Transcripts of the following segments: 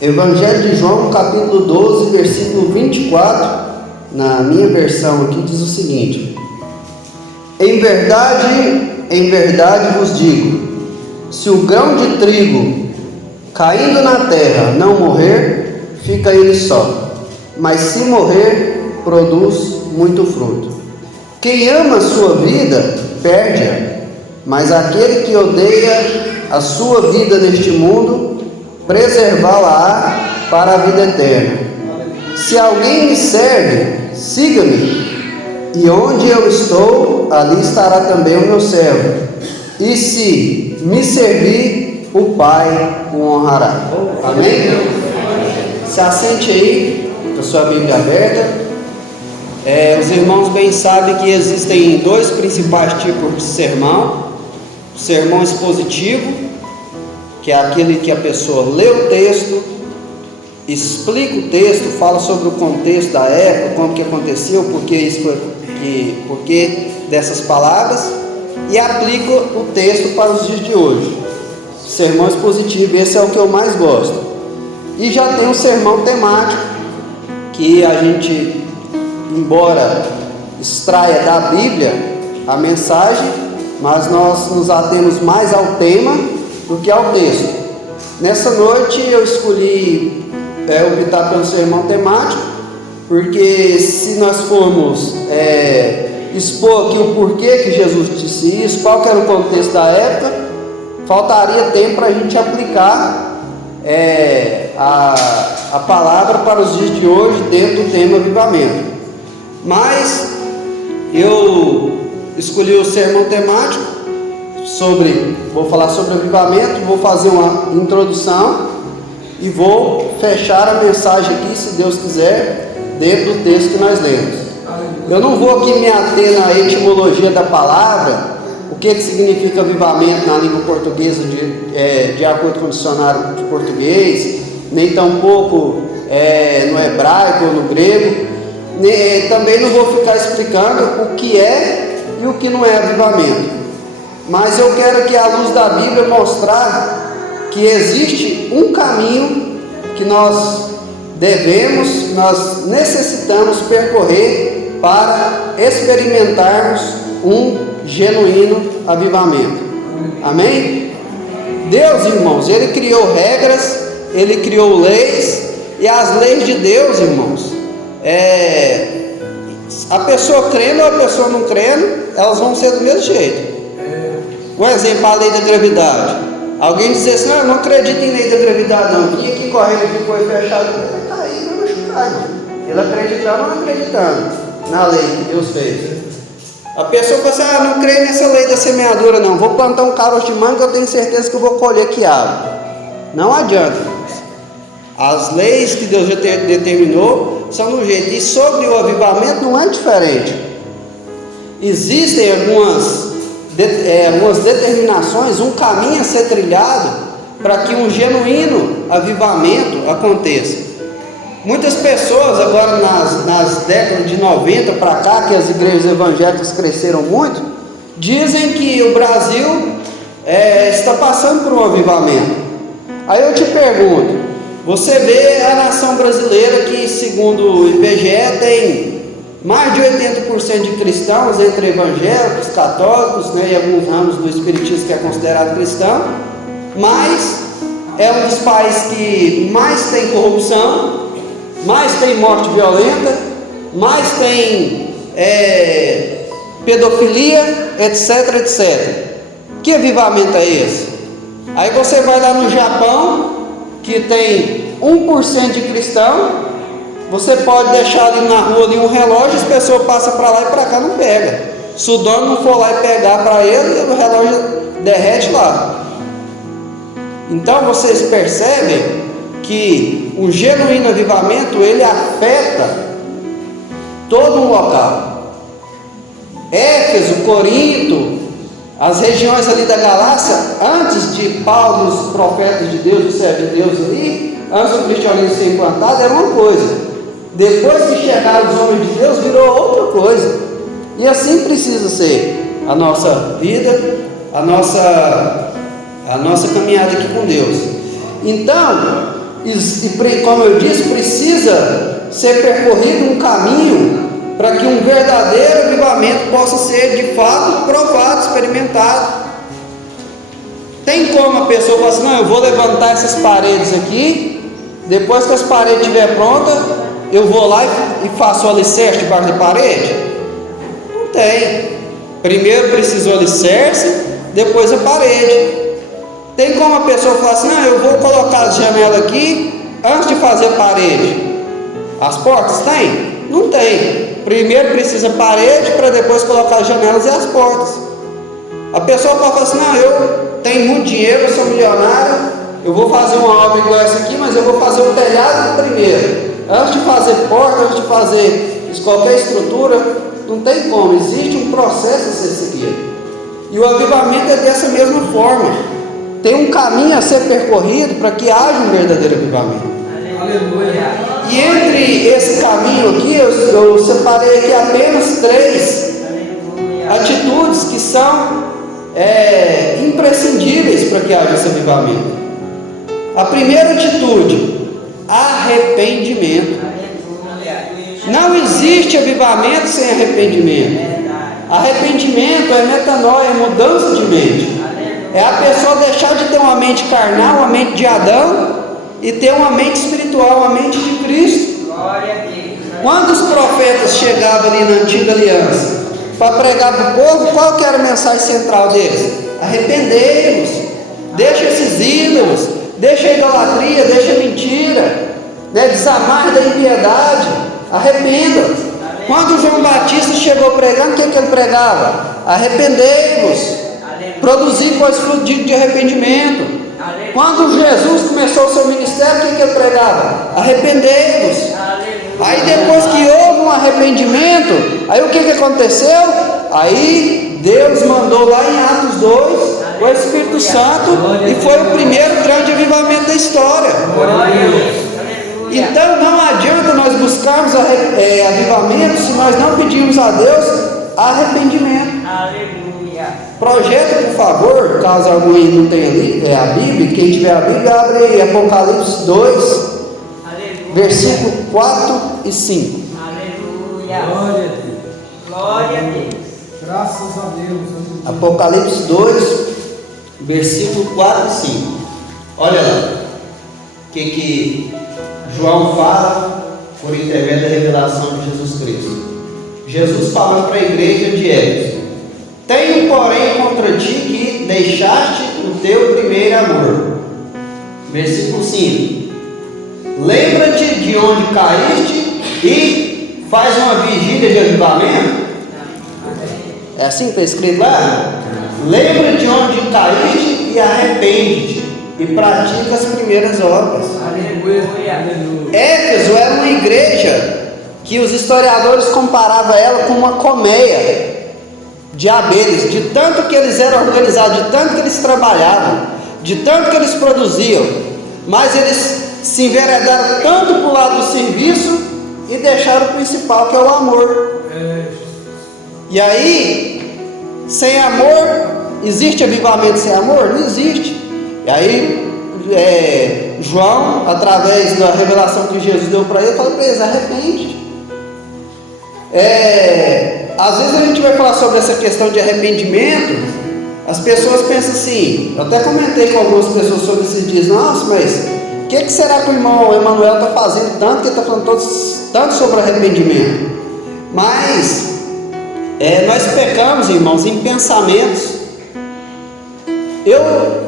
Evangelho de João, capítulo 12, versículo 24, na minha versão aqui, diz o seguinte: em verdade vos digo, se o grão de trigo caindo na terra não morrer, fica ele só, mas se morrer, produz muito fruto. Quem ama a sua vida, perde-a, mas aquele que odeia a sua vida neste mundo, preservá-la para a vida eterna. Se alguém me serve, siga-me, e onde eu estou, ali estará também o meu servo. E se me servir, o Pai o honrará. Amém? Se assente aí, com a sua Bíblia aberta. Os irmãos bem sabem que existem dois principais tipos de sermão: o sermão expositivo, que é aquele que a pessoa lê o texto, explica o texto, fala sobre o contexto da época, como que aconteceu, porque dessas palavras, e aplica o texto para os dias de hoje. Sermão expositivo, esse é o que eu mais gosto. E já tem o sermão temático, que a gente, embora extraia da Bíblia a mensagem, mas nós nos atemos mais ao tema do que ao texto. Nessa noite eu escolhi optar pelo sermão temático, porque se nós formos expor aqui o porquê que Jesus disse isso, qual que era o contexto da época, faltaria tempo para a gente aplicar a palavra para os dias de hoje dentro do tema avivamento. Mas eu escolhi o sermão temático vou falar sobre avivamento, vou fazer uma introdução e vou fechar a mensagem aqui, se Deus quiser, dentro do texto que nós lemos. Eu não vou aqui me ater na etimologia da palavra, o que significa avivamento na língua portuguesa de acordo com o dicionário de português, nem tampouco no hebraico ou no grego. Também não vou ficar explicando o que é e o que não é avivamento, mas eu quero que, à luz da Bíblia, mostrar que existe um caminho que nós necessitamos percorrer para experimentarmos um genuíno avivamento. Amém? Deus, irmãos, Ele criou regras, Ele criou leis, e as leis de Deus, irmãos, a pessoa crendo ou a pessoa não crendo, elas vão ser do mesmo jeito. Um exemplo, a lei da gravidade. Alguém diz assim: não acredito em lei da gravidade não, vinha aqui correndo, aqui foi fechado, ele está aí, vai machucar, irmão. Ele acreditando ou não acreditando na lei que Deus fez. A pessoa fala assim: não creio nessa lei da semeadura não, vou plantar um caroço de manga, eu tenho certeza que eu vou colher quiabo. Não adianta, irmãos. As leis que Deus já determinou são do jeito, e sobre o avivamento não é diferente. Existem algumas determinações, um caminho a ser trilhado para que um genuíno avivamento aconteça. Muitas pessoas agora nas décadas de 90 para cá, que as igrejas evangélicas cresceram muito, dizem que o Brasil está passando por um avivamento. Aí eu te pergunto, você vê a nação brasileira que, segundo o IBGE, tem mais de 80% de cristãos, entre evangélicos, católicos, e alguns ramos do espiritismo que é considerado cristão, mas é um dos países que mais tem corrupção, mais tem morte violenta, mais tem pedofilia, etc, etc. Que avivamento é esse? Aí você vai lá no Japão, que tem 1% de cristão, você pode deixar ali na rua ali um relógio, as pessoas passam para lá e para cá, não pega. Se o dono não for lá e pegar para ele, o relógio derrete lá. Então vocês percebem que um genuíno avivamento, ele afeta todo um local. Éfeso, Corinto, as regiões ali da Galácia, antes de Paulo, os profetas de Deus, os servos de Deus ali, antes do cristianismo ser implantado, era uma coisa. Depois que chegaram os homens de Deus, virou outra coisa. E assim precisa ser a nossa vida, a nossa caminhada aqui com Deus. Então, como eu disse, precisa ser percorrido um caminho para que um verdadeiro avivamento possa ser de fato provado, experimentado. Tem como a pessoa falar assim: não, eu vou levantar essas paredes aqui, depois que as paredes estiverem prontas, eu vou lá e faço o alicerce debaixo da parede? Não tem. Primeiro precisa o alicerce, depois a parede. Tem como a pessoa falar assim: não, eu vou colocar as janelas aqui antes de fazer a parede? As portas tem? Não tem. Primeiro precisa parede para depois colocar as janelas e as portas. A pessoa pode falar assim: não, eu tenho muito dinheiro, eu sou milionário, eu vou fazer uma obra igual essa aqui, mas eu vou fazer o telhado primeiro. Antes de fazer porta, antes de fazer qualquer estrutura, não tem como. Existe um processo a ser seguido. E o avivamento é dessa mesma forma. Tem um caminho a ser percorrido para que haja um verdadeiro avivamento. Aleluia. E entre esse caminho aqui, eu separei aqui apenas 3 atitudes que são imprescindíveis para que haja esse avivamento. A primeira atitude: arrependimento. Não existe avivamento sem arrependimento. Arrependimento é metanoia, é mudança de mente. É a pessoa deixar de ter uma mente carnal, uma mente de Adão, e ter uma mente espiritual, uma mente de Cristo. Quando os profetas chegavam ali na antiga aliança para pregar para o povo, qual que era a mensagem central deles? Arrependei-vos, deixa esses ídolos, deixa a idolatria, deixa a mentira, desamar da impiedade, arrependa. Quando João Batista chegou pregando, o que ele pregava? Arrependei-vos, produzir pois fruto de arrependimento. Quando Jesus começou o seu ministério, o que ele pregava? Arrependei-vos. Aí depois que houve um arrependimento, aí o que aconteceu? Aí Deus mandou lá em Atos 2 o Espírito Santo, e foi o primeiro grande avivamento da história. Então não adianta nós buscarmos avivamento se nós não pedirmos a Deus arrependimento. Projeta, por favor, caso alguém não tenha lido a Bíblia, quem tiver a Bíblia, abre aí Apocalipse 2, versículo 4 e 5. Aleluia. Glória a Deus. Glória a Deus. Graças a Deus. Apocalipse 2, versículo 4 e 5. Olha lá o que João fala por intermédio da revelação de Jesus Cristo. Jesus falando para a igreja de Éfeso: tenho, porém, contra ti que deixaste o teu primeiro amor. Versículo 5: lembra-te de onde caíste e faz uma vigília de avivamento. É assim que está escrito lá? Lembra de onde caíste e arrepende-te e pratica as primeiras obras. Éfeso era uma igreja que os historiadores comparavam ela com uma colmeia de abelhas, de tanto que eles eram organizados, de tanto que eles trabalhavam, de tanto que eles produziam, mas eles se enveredaram tanto para o lado do serviço e deixaram o principal, que é o amor. E aí, sem amor, existe avivamento sem amor? Não existe. E aí, João, através da revelação que Jesus deu para ele, falou para eles: arrepende. Às vezes a gente vai falar sobre essa questão de arrependimento, as pessoas pensam assim, eu até comentei com algumas pessoas sobre esses dias: nossa, mas o que será que o irmão Emanuel está fazendo tanto, que ele está falando tanto sobre arrependimento? Mas nós pecamos, irmãos, em pensamentos. Eu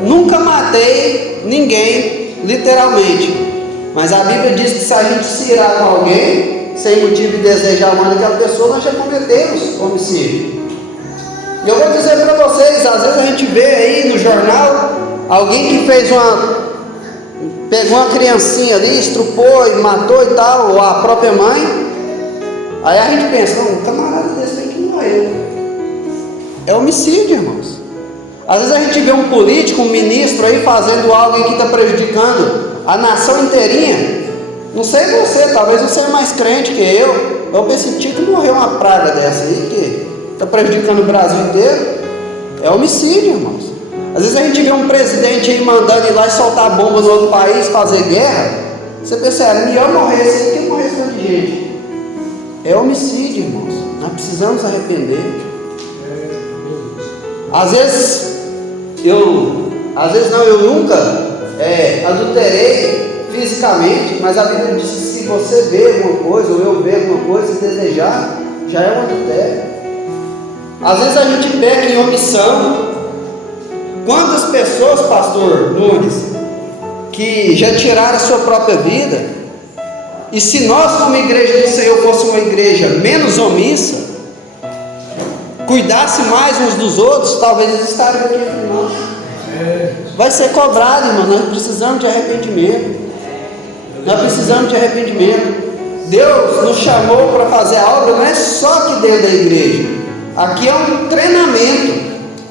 nunca matei ninguém, literalmente, mas a Bíblia diz que se a gente se irar com alguém sem motivo de desejar mal daquela pessoa, nós já cometemos homicídio. E eu vou dizer para vocês, às vezes a gente vê aí no jornal alguém que pegou uma criancinha ali, estrupou e matou e tal, ou a própria mãe. Aí a gente pensa: não, um camarada desse tem que morrer. É homicídio, irmãos. Às vezes a gente vê um político, um ministro aí fazendo algo que está prejudicando a nação inteirinha. Não sei você, talvez você é mais crente que eu pensei que morreu uma praga dessa aí que está prejudicando o Brasil inteiro. É homicídio, irmãos. Às vezes a gente vê um presidente aí mandando ir lá e soltar bomba no outro país, fazer guerra. Você percebe, melhor morresse do que morresse tanto de gente. É homicídio, irmãos. Nós precisamos arrepender. Às vezes eu nunca adulterei fisicamente, mas a Bíblia diz que se você vê alguma coisa, ou eu ver alguma coisa e desejar, já é um adultério. Às vezes a gente peca em omissão. Quantas pessoas, pastor Nunes, que já tiraram a sua própria vida, e se nós como igreja do Senhor fosse uma igreja menos omissa, cuidasse mais uns dos outros, talvez eles estariam aqui entre nós. Vai ser cobrado, irmão. Nós precisamos de arrependimento. Nós precisamos de arrependimento. Deus nos chamou para fazer a obra, não é só aqui dentro da igreja. Aqui é um treinamento.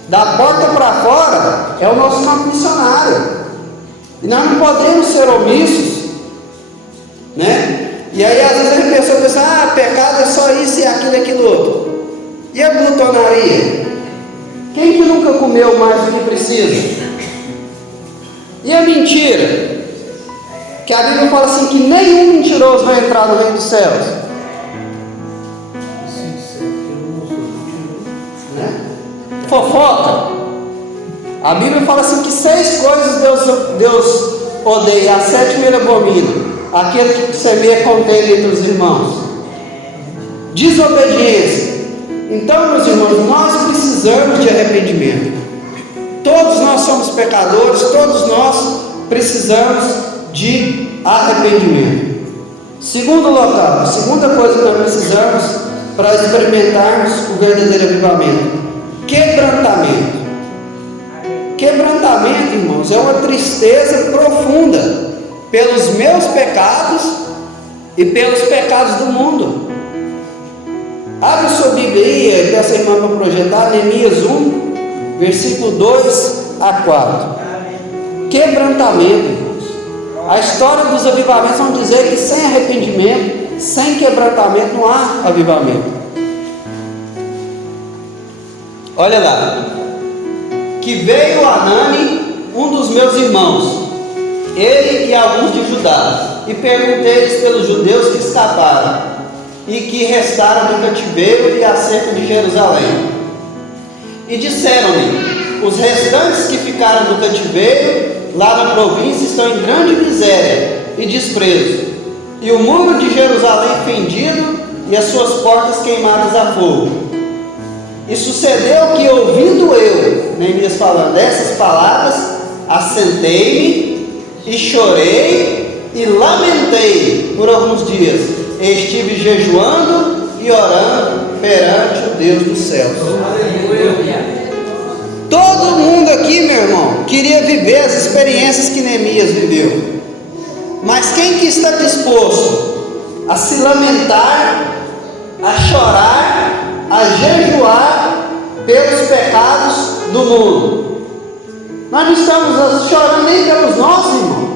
Da porta para fora é o nosso campo missionário. E nós não podemos ser omissos, né? E aí às vezes a pessoa pensa, pecado é só isso e aquilo e aquilo outro. E a glutonaria? Quem que nunca comeu mais do que precisa? E a mentira? Que a Bíblia fala assim, que nenhum mentiroso vai entrar no reino dos céus. Né? Fofoca? A Bíblia fala assim que 6 coisas Deus odeia, a 7ª ele abomina. Aquele que semeia contenda entre os irmãos. Desobediência. Então, meus irmãos, nós precisamos de arrependimento. Todos nós somos pecadores, todos nós precisamos de arrependimento. Segundo local, a segunda coisa que nós precisamos para experimentarmos o verdadeiro avivamento: quebrantamento. Quebrantamento, irmãos, é uma tristeza profunda pelos meus pecados e pelos pecados do mundo. Abre a sua Bíblia aí, peça a irmã para projetar, Neemias 1, versículo 2 a 4. Quebrantamento, irmãos. A história dos avivamentos vão dizer que sem arrependimento, sem quebrantamento, não há avivamento. Olha lá. Que veio Anani, um dos meus irmãos, ele e alguns de Judá, e perguntei-lhes pelos judeus que escaparam e que restaram no cativeiro e acerca de Jerusalém. E disseram-me: os restantes que ficaram no cativeiro, lá na província, estão em grande miséria e desprezo, e o muro de Jerusalém fendido e as suas portas queimadas a fogo. E sucedeu que, ouvindo eu, Neemias falando essas palavras, assentei-me e chorei e lamentei por alguns dias. Estive jejuando e orando perante o Deus dos céus. Todo mundo aqui, meu irmão, queria viver as experiências que Neemias viveu. Mas quem que está disposto a se lamentar, a chorar, a jejuar pelos pecados do mundo? Nós não estamos chorando nem pelos nossos, irmão,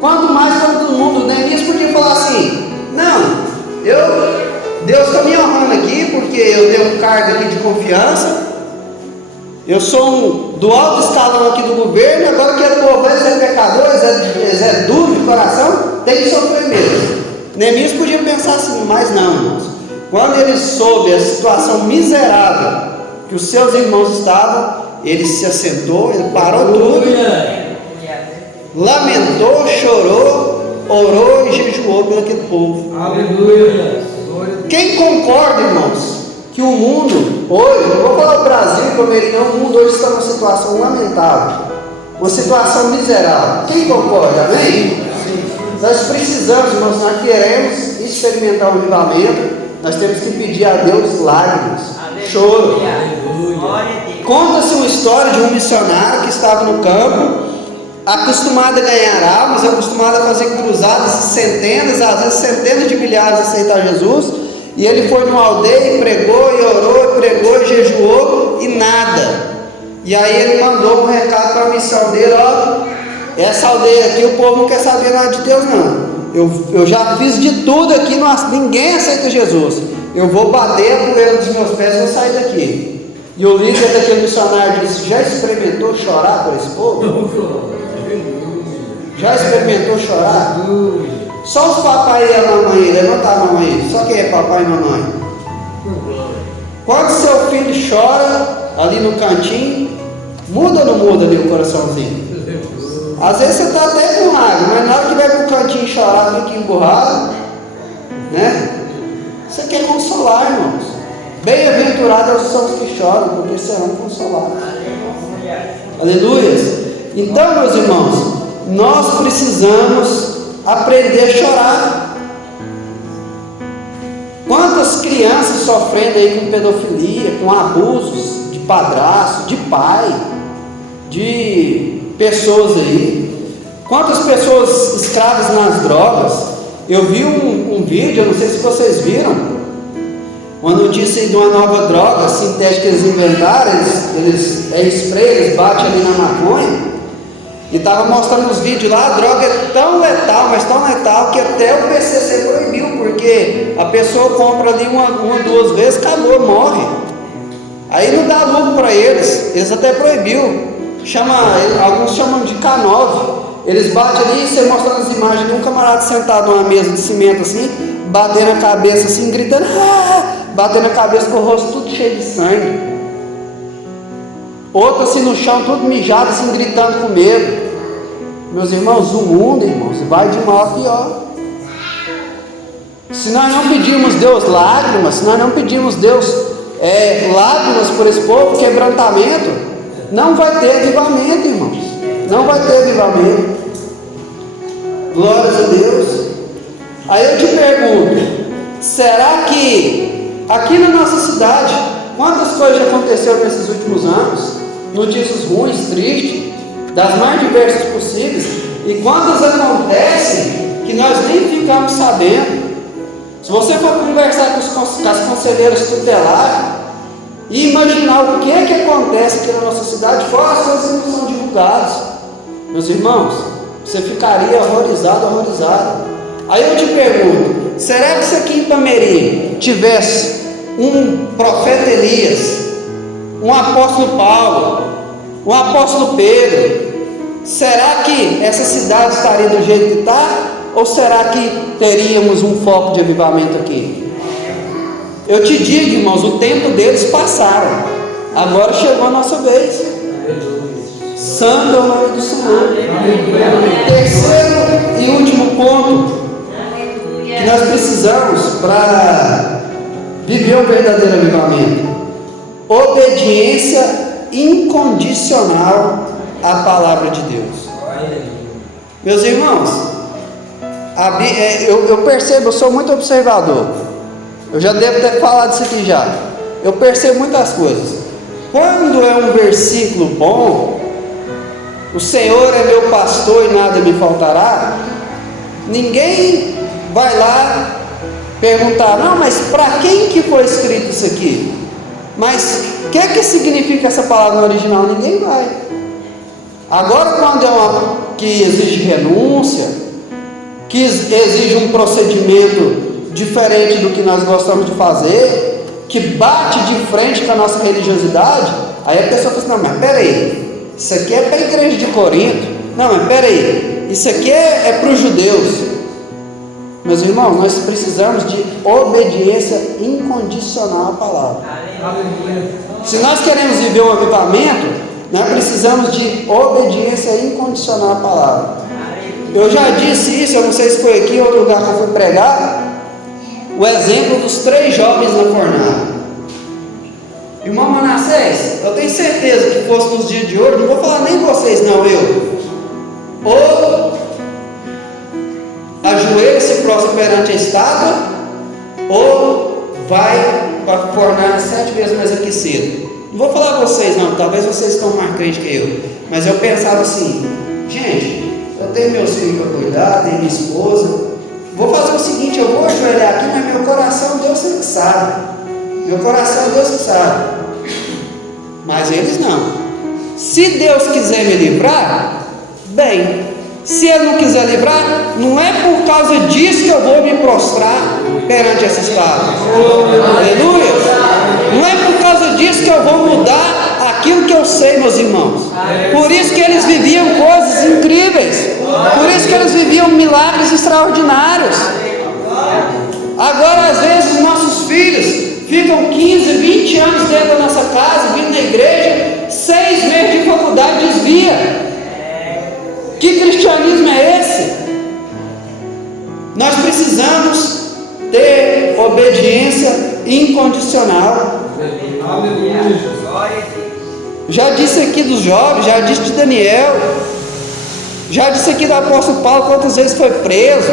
quanto mais pelo do mundo. Neemias podia falar assim: não, Deus está me honrando aqui porque eu tenho um cargo aqui de confiança, eu sou do alto escalão aqui do governo, agora que o povo é pecador, eles é duro de coração, tem que sofrer mesmo. Neemias podia pensar assim, mas não, irmãos. Quando ele soube a situação miserável que os seus irmãos estavam, ele se assentou, ele parou tudo, lamentou, chorou, orou e jejuou pelo aquele povo. Aleluia. Quem concorda, irmãos, que o mundo hoje, não vou falar o Brasil, como ele não, o mundo hoje está numa situação lamentável, uma situação miserável. Quem concorda, amém? Nós precisamos, irmãos, nós queremos experimentar o avivamento. Nós temos que pedir a Deus lágrimas, choro. Conta-se uma história de um missionário que estava no campo, acostumado a ganhar almas, acostumado a fazer cruzadas, centenas, às vezes centenas de milhares a aceitar Jesus. E ele foi numa aldeia e pregou, e orou, e pregou, e jejuou, e nada. E aí ele mandou um recado para a missão dele: ó, essa aldeia aqui o povo não quer saber nada de Deus não. Eu já fiz de tudo aqui, ninguém aceita Jesus. Eu vou bater a poeira dos meus pés e vou sair daqui. E o líder daquele missionário disse: já experimentou chorar por esse povo? Já experimentou chorar? Só os papai e a mamãe, levanta a mão aí. Só quem é papai e mamãe? Quando seu filho chora ali no cantinho, muda ou não muda ali o coraçãozinho? Às vezes você está até com água, mas na hora que vai para o cantinho chorar, fica emburrado, né? Você quer consolar, irmãos. Bem-aventurados são os que choram, porque serão consolados. Aleluia. Então, meus irmãos, nós precisamos aprender a chorar. Quantas crianças sofrendo aí com pedofilia, com abusos de padrasto, de pai, de pessoas aí. Quantas pessoas escravas nas drogas. Eu vi um vídeo, eu não sei se vocês viram, uma notícia de uma nova droga sintética que eles inventaram. É spray, eles batem ali na maconha. E estava mostrando os vídeos lá. A droga é tão letal, mas tão letal, que até o PCC proibiu, porque a pessoa compra ali uma, duas vezes, acabou, morre. Aí não dá lucro para eles até proibiu. Alguns chamam de K9. Eles batem ali, você mostrando as imagens de um camarada sentado numa mesa de cimento assim, batendo a cabeça assim, gritando, batendo a cabeça com o rosto tudo cheio de sangue. Outro assim no chão, tudo mijado, assim, gritando com medo. Meus irmãos, o mundo, irmãos, vai de mal a pior. Se nós não pedirmos Deus lágrimas, se nós não pedirmos Deus lágrimas por esse povo, quebrantamento, não vai ter avivamento, irmãos. Não vai ter avivamento. Glórias a Deus. Aí eu te pergunto, será que aqui na nossa cidade, quantas coisas já aconteceram nesses últimos anos? Notícias ruins, tristes, das mais diversas possíveis, e quantas acontecem que nós nem ficamos sabendo. Se você for conversar com as conselheiras tutelares e imaginar o que acontece aqui na nossa cidade, fora as coisas que não são divulgadas, meus irmãos, você ficaria horrorizado. Aí eu te pergunto, será que se aqui em Pameri tivesse um profeta Elias, um apóstolo Paulo, um apóstolo Pedro, será que essa cidade estaria do jeito que está? Ou será que teríamos um foco de avivamento aqui? Eu te digo, irmãos, o tempo deles passaram, agora chegou a nossa vez. Santo é o nome do Senhor. Terceiro e último ponto que nós precisamos para viver o verdadeiro avivamento: obediência incondicional à palavra de Deus. Meus irmãos, eu percebo, eu sou muito observador. Eu já devo ter falado isso aqui já. Eu percebo muitas coisas. Quando é um versículo bom, o Senhor é meu pastor e nada me faltará, ninguém vai lá perguntar, não, mas para quem que foi escrito isso aqui? Mas o que significa essa palavra no original? Ninguém vai. Agora, quando é uma que exige renúncia, que exige um procedimento diferente do que nós gostamos de fazer, que bate de frente com a nossa religiosidade, aí a pessoa fala assim, não, mas peraí, isso aqui é para a igreja de Corinto, não, mas peraí, isso aqui é para os judeus. Meus irmãos, nós precisamos de obediência incondicional à palavra. Se nós queremos viver um avivamento, nós precisamos de obediência incondicional à palavra. Eu já disse isso, eu não sei se foi aqui ou outro lugar que eu fui pregar, o exemplo dos 3 jovens na fornalha. Irmão Manassés, eu tenho certeza que fosse nos dias de hoje, não vou falar nem vocês não, ou ajoelha-se próximo perante a estátua, ou vai para a fornalha 7 vezes mais aquecido. Não vou falar vocês não, talvez vocês estão mais crentes que eu, mas eu pensava assim, gente, eu tenho meus filhos para cuidar, tenho minha esposa, vou fazer o seguinte, eu vou ajoelhar aqui, mas meu coração Deus que sabe, meu coração Deus que sabe, mas eles não. Se Deus quiser me livrar, bem, se Ele não quiser livrar, não é por causa disso que eu vou me prostrar perante essa estátua. Aleluia! Não é por causa disso que eu vou mudar aquilo que eu sei, meus irmãos. Por isso que eles viviam coisas incríveis, por isso que eles viviam milagres extraordinários, ficam 15, 20 anos dentro da nossa casa, vindo na igreja, 6 meses de faculdade, desvia. Que cristianismo é esse? Nós precisamos ter obediência incondicional. Já disse aqui dos jovens, já disse de Daniel, já disse aqui do apóstolo Paulo, quantas vezes foi preso,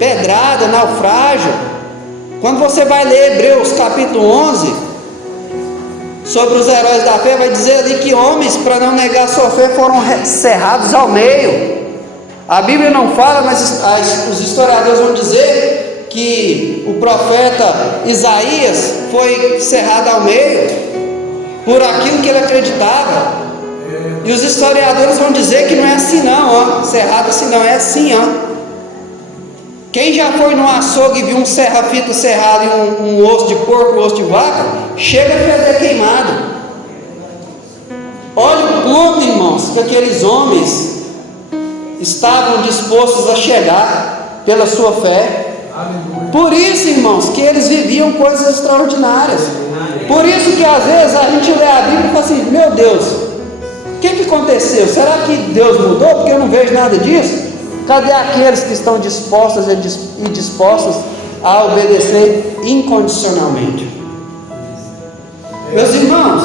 pedrada, naufrágio. Quando você vai ler Hebreus capítulo 11, sobre os heróis da fé, vai dizer ali que homens, para não negar sua fé, foram cerrados ao meio. A Bíblia não fala, mas os historiadores vão dizer que o profeta Isaías foi cerrado ao meio por aquilo que ele acreditava. E os historiadores vão dizer que não é assim não, ó, cerrado assim não, é assim, ó. Quem já foi no açougue e viu um serra-fita cerrado e um osso de porco, um osso de vaca, chega a feder queimado. Olha o ponto, irmãos, que aqueles homens estavam dispostos a chegar pela sua fé. Por isso, irmãos, que eles viviam coisas extraordinárias. Por isso que às vezes a gente lê a Bíblia e fala assim: meu Deus, o que aconteceu? Será que Deus mudou? Porque eu não vejo nada disso. Cadê aqueles que estão dispostos e dispostos a obedecer incondicionalmente? Meus irmãos,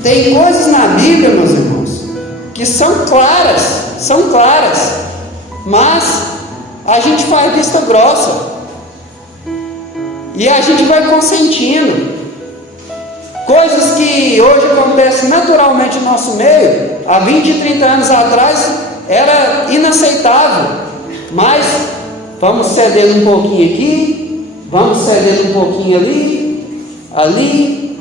tem coisas na Bíblia, meus irmãos, que são claras, mas a gente faz vista grossa e a gente vai consentindo. Coisas que hoje acontecem naturalmente no nosso meio, há 20, 30 anos atrás era inaceitável, mas vamos cedendo um pouquinho aqui, vamos cedendo um pouquinho ali,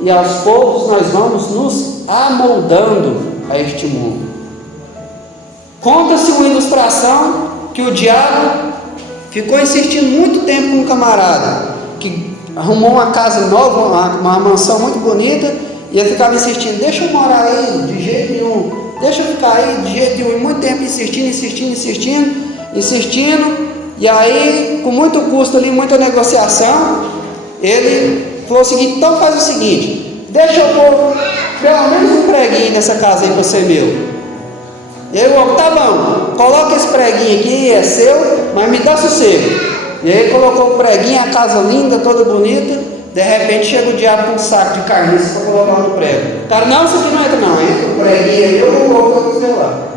e aos poucos nós vamos nos amoldando a este mundo. Conta-se uma ilustração que o diabo ficou insistindo muito tempo com um camarada que arrumou uma casa nova, uma mansão muito bonita, e ele ficava insistindo: deixa eu morar aí, de jeito nenhum, deixa eu ficar aí, de jeito nenhum, e muito tempo insistindo, e aí, com muito custo ali, muita negociação, ele falou o seguinte: então faz o seguinte, deixa eu pôr pelo menos um preguinho nessa casa aí para ser meu. E aí, tá bom, coloca esse preguinho aqui, é seu, mas me dá sossego. E aí colocou o preguinho, a casa linda, toda bonita. De repente chega o diabo com um saco de carniça para colocar no prego. Cara, não, isso aqui não entra não, entra o preguinho aí, eu vou colocar no seu lá.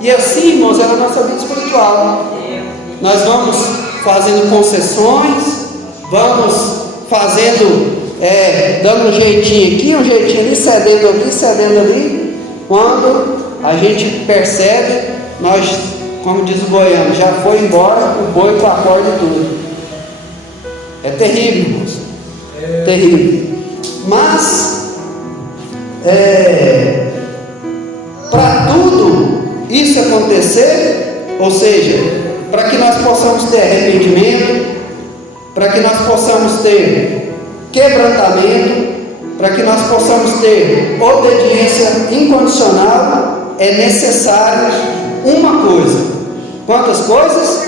E assim, irmãos, é a nossa vida espiritual. Nós vamos fazendo concessões, vamos fazendo, dando um jeitinho aqui, um jeitinho ali, cedendo ali. Quando a gente percebe, nós, como diz o goiano, já foi embora o boi com a corda e tudo. É terrível, irmãos. Terrível. Mas, para tudo isso acontecer, ou seja, para que nós possamos ter arrependimento, para que nós possamos ter quebrantamento, para que nós possamos ter obediência incondicional, é necessário uma coisa. Quantas coisas?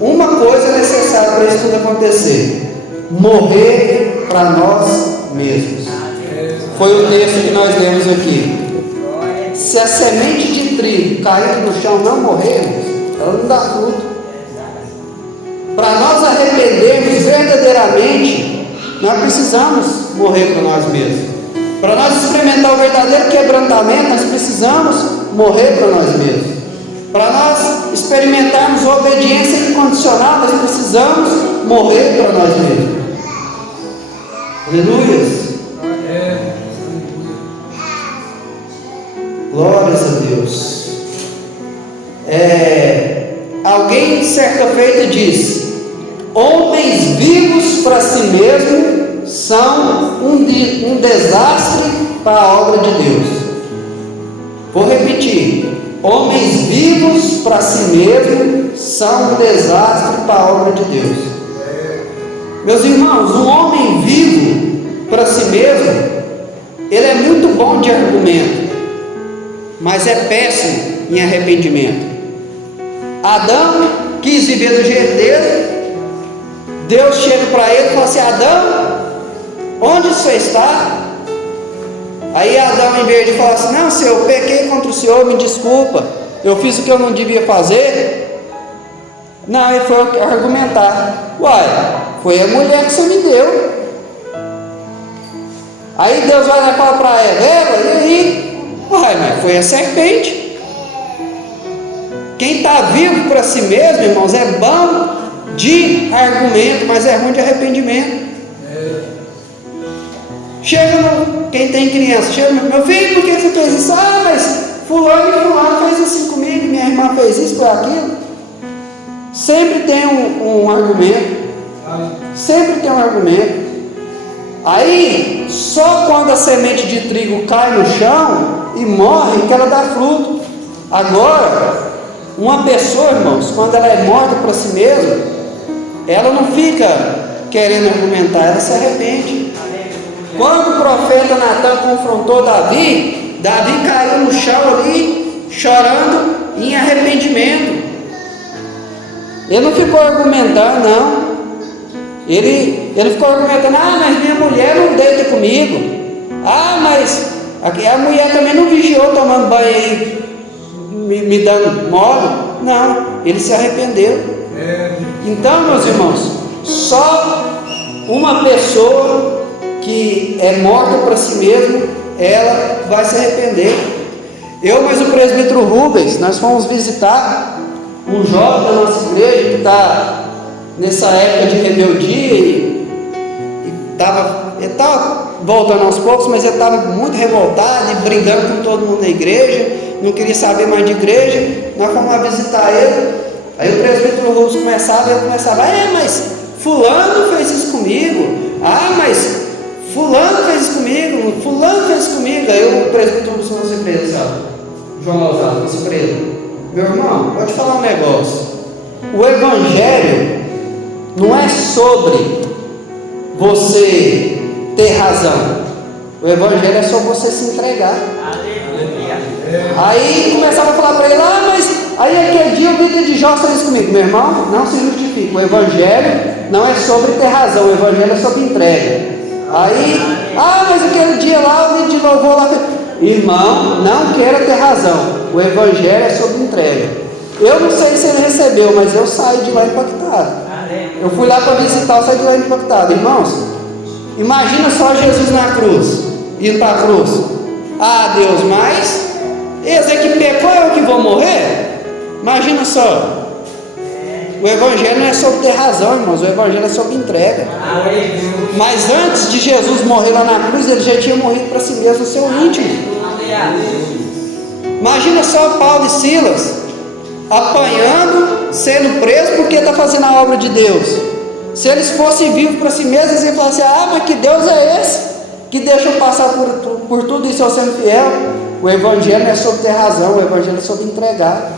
Uma coisa é necessária para isso tudo acontecer: morrer para nós mesmos. Foi o texto que nós lemos aqui. Se a semente de trigo cair no chão não morrermos, ela não dá fruto. Para nós arrependermos verdadeiramente, nós precisamos morrer para nós mesmos. Para nós experimentar o verdadeiro quebrantamento, nós precisamos morrer para nós mesmos. Para nós experimentarmos a obediência incondicional, nós precisamos morrer para nós mesmos. Aleluia. Glórias a Deus. Alguém certa feita disse: homens vivos para si mesmos são um desastre para a obra de Deus. Vou repetir: homens vivos para si mesmos são um desastre para a obra de Deus. Meus irmãos, um homem vivo para si mesmo, ele é muito bom de argumento, mas é péssimo em arrependimento. Adão quis viver do jeito dele. Deus chega para ele e fala assim: Adão, onde você está? Aí Adão, em vez de falar assim: não, Senhor, eu pequei contra o Senhor, me desculpa, eu fiz o que eu não devia fazer. Não, ele foi argumentar: uai, foi a mulher que você me deu. Aí Deus vai lá e fala para ela: e aí? Uai, mas foi a serpente. Quem está vivo para si mesmo, irmãos, é bom de argumento, mas é ruim de arrependimento. Chega quem tem criança, chega: meu filho, por que você fez isso? Ah, mas fulano e fulano fez assim comigo, minha irmã fez isso, foi aquilo. Sempre tem um argumento. Sempre tem um argumento. Aí, só quando a semente de trigo cai no chão e morre, que ela dá fruto. Agora, uma pessoa, irmãos, quando ela é morta para si mesma, ela não fica querendo argumentar, ela se arrepende. Quando o profeta Natan confrontou Davi, Davi caiu no chão ali, chorando em arrependimento. Ele não ficou argumentando, não. Ele ficou argumentando: ah, mas minha mulher não deita comigo. Ah, mas a mulher também não vigiou tomando banho aí, me dando mole. Não, ele se arrependeu. Então, meus irmãos, só uma pessoa que é morta para si mesmo, ela vai se arrepender. Eu, mas o presbítero Rubens, nós fomos visitar um jovem da nossa igreja que está nessa época de rebeldia e ele estava voltando aos poucos, mas ele estava muito revoltado e brigando com todo mundo na igreja, não queria saber mais de igreja. Nós fomos lá visitar ele. Aí o presbítero Rubens começava, mas fulano fez isso comigo. Ah, mas fulano fez isso comigo, fulano fez isso comigo. Aí o presbítero Rubens falou assim para ele, João Lozano, falou assim para ele: meu irmão, vou te falar um negócio. O evangelho não é sobre você ter razão. O evangelho é sobre você se entregar. Aí começava a falar para ele: ah, mas aí aquele dia o líder de Jó fez isso comigo. Meu irmão, não se justifica. O evangelho não é sobre ter razão, o evangelho é sobre entrega. Aí, ah, mas aquele dia lá o líder de louvor lá fez... Irmão, não queira ter razão, o evangelho é sobre entrega. Eu não sei se ele recebeu, mas eu saí de lá impactado. Eu fui lá para visitar, eu saí de lá impactado. Irmãos, imagina só Jesus na cruz, indo para a cruz. Ah, Deus, mas esse que pecou é o que vou morrer? Imagina só. O evangelho não é sobre ter razão, irmãos, o evangelho é sobre entrega. Mas antes de Jesus morrer lá na cruz, ele já tinha morrido para si mesmo, no seu íntimo. Imagina só Paulo e Silas apanhando, sendo preso porque está fazendo a obra de Deus. Se eles fossem vivos para si mesmos, eles iam falar assim: ah, mas que Deus é esse que deixa eu passar por tudo isso eu sendo fiel? O evangelho não é sobre ter razão, o evangelho é sobre entregar.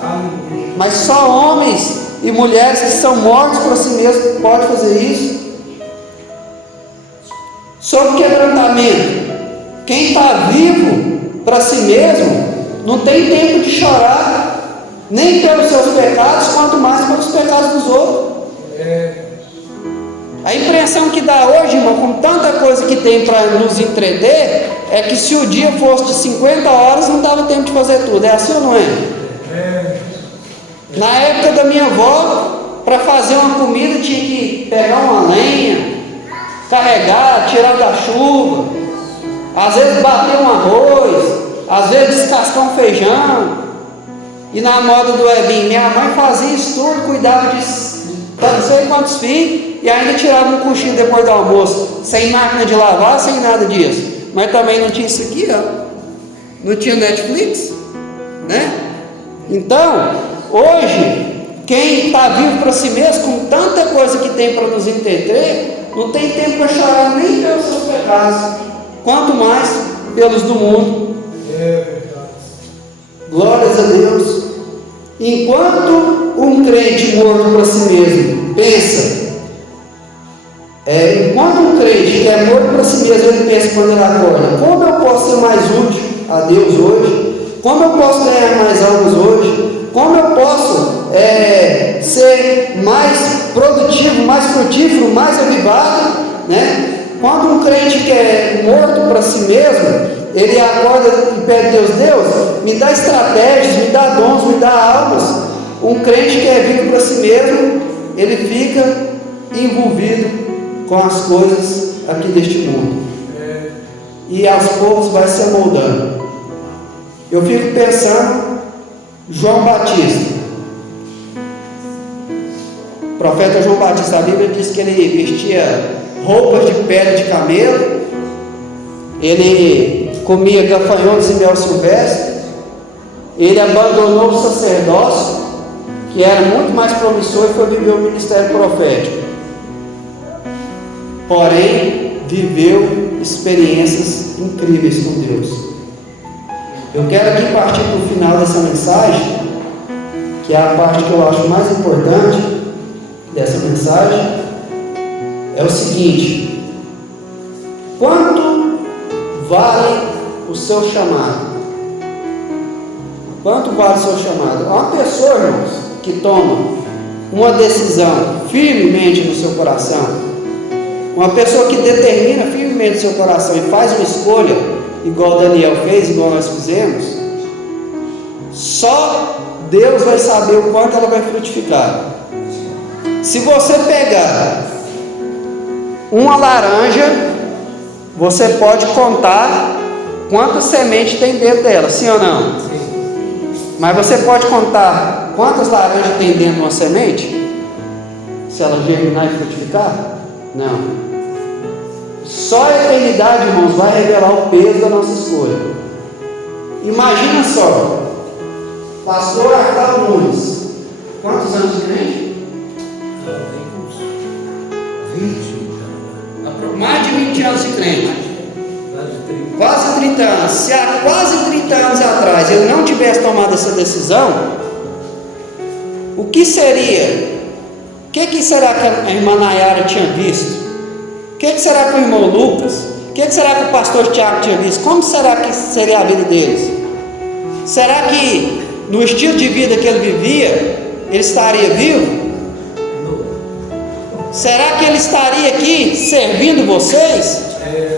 Mas só homens e mulheres que são mortos para si mesmos podem fazer isso. Sobre quebrantamento, quem está vivo para si mesmo não tem tempo de chorar, nem pelos seus pecados, quanto mais pelos pecados dos outros. A impressão que dá hoje, irmão, com tanta coisa que tem para nos entreter, é que se o dia fosse de 50 horas, não dava tempo de fazer tudo. É assim ou não é? Na época da minha avó, para fazer uma comida tinha que pegar uma lenha, carregar, tirar da chuva, às vezes bater um arroz, às vezes descascar um feijão. E na moda do Ebinho, minha mãe fazia isso tudo, cuidava de não sei quantos filhos, e ainda tirava um cochilo depois do almoço, sem máquina de lavar, sem nada disso. Mas também não tinha isso aqui, ó. Não tinha Netflix, né? Então, hoje, quem está vivo para si mesmo, com tanta coisa que tem para nos entreter, não tem tempo para chorar nem pelos seus pecados, quanto mais pelos do mundo. Glórias a Deus. Enquanto um crente morto para si mesmo pensa, enquanto um crente que é morto para si mesmo, ele pensa quando ele acorda: como eu posso ser mais útil a Deus hoje? Como eu posso ganhar mais almas hoje? Como eu posso ser mais produtivo, mais frutífero, mais avivado, né? Quando um crente que é morto para si mesmo, ele acorda e pede a Deus, me dá estratégias, me dá dons, me dá almas. Um crente que é vivo para si mesmo, ele fica envolvido com as coisas aqui deste mundo. E aos poucos vai se amoldando. Eu fico pensando, João Batista. O profeta João Batista, a Bíblia diz que ele vestia roupas de pele de camelo, ele comia gafanhotos e mel silvestre, ele abandonou o sacerdócio, que era muito mais promissor, e foi viver o ministério profético. Porém, viveu experiências incríveis com Deus. Eu quero aqui partir para o final dessa mensagem, que é a parte que eu acho mais importante dessa mensagem, é o seguinte: quanto vale o seu chamado? Quanto vale o seu chamado? Uma pessoa, irmãos, que toma uma decisão firmemente no seu coração, uma pessoa que determina firmemente no seu coração e faz uma escolha, igual Daniel fez, igual nós fizemos, só Deus vai saber o quanto ela vai frutificar. Se você pegar uma laranja, você pode contar quantas sementes tem dentro dela, sim ou não? Sim. Mas você pode contar quantas laranjas tem dentro de uma semente? Se ela germinar e frutificar? Não. Só a eternidade, irmãos, vai revelar o peso da nossa escolha. Imagina só, pastor Arthur Nunes, quantos anos de crente? 20. Mais de 20 anos de crente. Quase 30 anos. Se há quase 30 anos atrás eu não tivesse tomado essa decisão, o que seria? O que será que a irmã Nayara tinha visto? O que será que o irmão Lucas? O que será que o pastor Tiago tinha visto? Como será que seria a vida deles? Será que no estilo de vida que ele vivia, ele estaria vivo? Será que ele estaria aqui servindo vocês?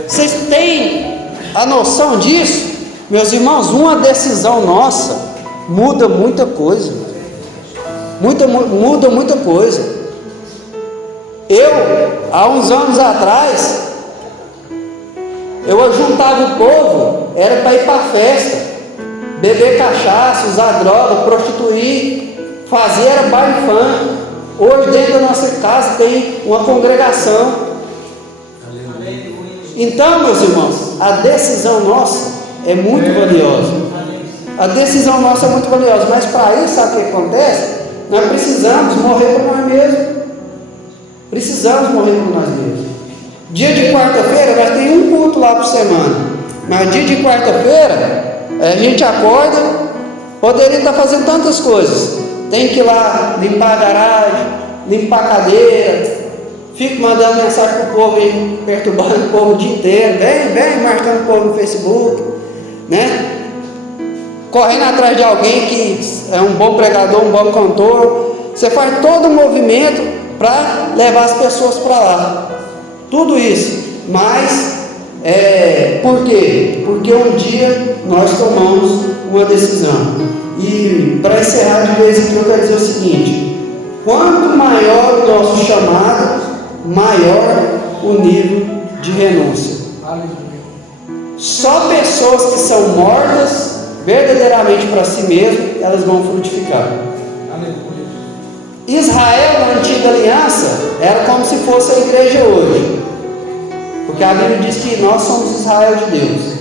Vocês têm a noção disso? Meus irmãos, uma decisão nossa muda muita coisa. Muda muita coisa. Eu, há uns anos atrás, eu ajuntava o povo, era para ir para a festa, beber cachaça, usar droga, prostituir, fazer era baile funk. Hoje dentro da nossa casa tem uma congregação. Então, meus irmãos, a decisão nossa é muito valiosa. A decisão nossa é muito valiosa. Mas para isso, sabe o que acontece? Nós precisamos morrer por nós mesmos. Precisamos morrer por nós mesmos. Dia de quarta-feira, nós temos um culto lá por semana. Mas dia de quarta-feira, a gente acorda, poderia estar fazendo tantas coisas. Tem que ir lá limpar a garagem, limpar a cadeira, fico mandando mensagem para o povo aí, perturbando o povo o dia inteiro, vem marcando o povo no Facebook, né? Correndo atrás de alguém que é um bom pregador, um bom cantor. Você faz todo um movimento para levar as pessoas para lá. Tudo isso, mas por quê? Porque um dia nós tomamos uma decisão. E para encerrar de vez em quando eu quero dizer o seguinte: quanto maior o nosso chamado, maior o nível de renúncia. Só pessoas que são mortas verdadeiramente para si mesmas, elas vão frutificar. Israel na antiga aliança era como se fosse a igreja hoje, porque a Bíblia diz que nós somos Israel de Deus.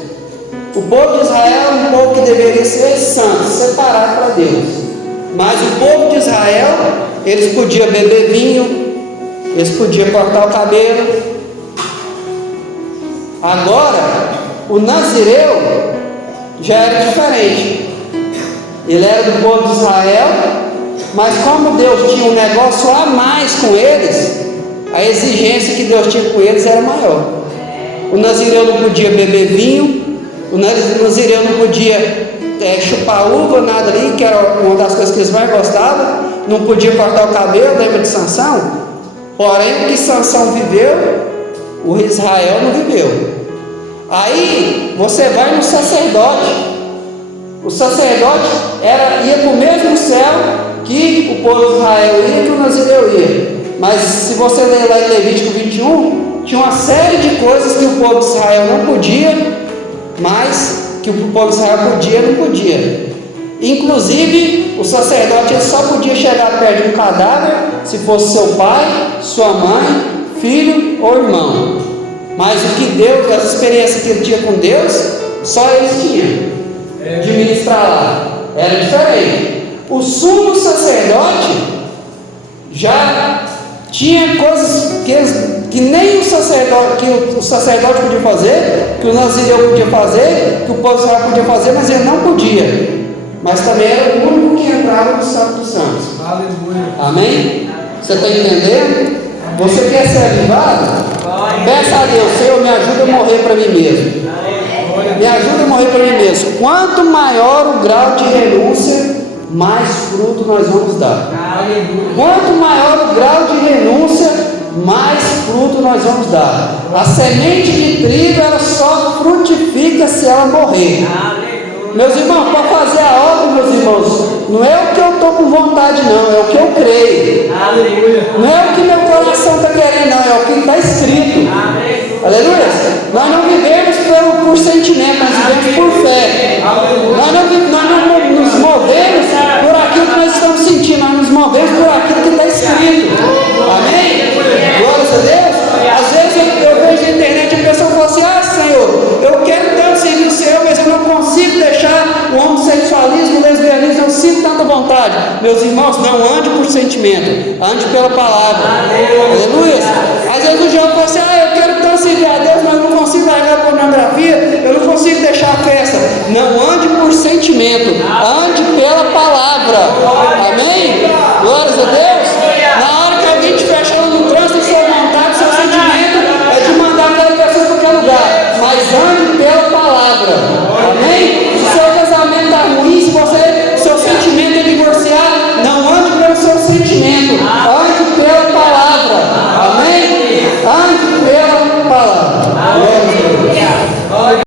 O povo de Israel é um povo que deveria ser santo, separado para Deus. Mas o povo de Israel, eles podiam beber vinho, eles podiam cortar o cabelo. Agora, o nazireu já era diferente. Ele era do povo de Israel, mas como Deus tinha um negócio a mais com eles, a exigência que Deus tinha com eles era maior. O nazireu não podia beber vinho, o nazireu não podia chupar uva, nada ali, que era uma das coisas que eles mais gostavam. não podia cortar o cabelo, lembra de Sansão? Porém, o que Sansão viveu, o Israel não viveu. Aí você vai no sacerdote. O sacerdote ia para o mesmo céu que o povo de Israel ia, que o Nazireu ia. Mas se você ler lá em Levítico 21, tinha uma série de coisas que o povo de Israel não podia, mas que o povo de Israel podia, não podia. Inclusive, o sacerdote ele só podia chegar perto de um cadáver se fosse seu pai, sua mãe, filho ou irmão. Mas o que Deus, as experiências que ele tinha com Deus, só eles tinham de ministrar lá. Era diferente. O sumo sacerdote já tinha coisas que nem o sacerdote podia fazer, que o Nazireu podia fazer, que o povo de Israel podia fazer, mas ele não podia. Mas também era o único que entrava no Santo dos Santos. Aleluia. Amém? Você está entendendo? Você quer ser avivado? Peça a Deus: Senhor, me ajuda a morrer para mim mesmo. Me ajuda a morrer para mim mesmo. Quanto maior o grau de renúncia, mais fruto nós vamos dar. Quanto maior o grau de renúncia, mais fruto nós vamos dar. A semente de trigo, ela só frutifica se ela morrer. Meus irmãos, para fazer a obra, meus irmãos, não é o que eu estou com vontade, não, é o que eu creio. Não é o que meu coração está querendo, não, é o que está escrito. Aleluia. Nós não vivemos por sentimento, nós vivemos por fé. Nós não nos movemos por aquilo que nós estamos sentindo, nós nos movemos por aquilo que está escrito. Amém? Glória a Deus. Às vezes eu vejo na internet a pessoa fala assim: ah, Senhor, eu quero tanto servir o Senhor, mas eu não consigo deixar o homossexualismo, o lesbianismo, eu sinto tanta vontade. Meus irmãos, não ande por sentimento, ande pela palavra. Aleluia. Às vezes o jovem fala assim: ah, eu quero tanto servir a Deus, mas eu não consigo largar a pornografia, eu não consigo deixar a festa. Não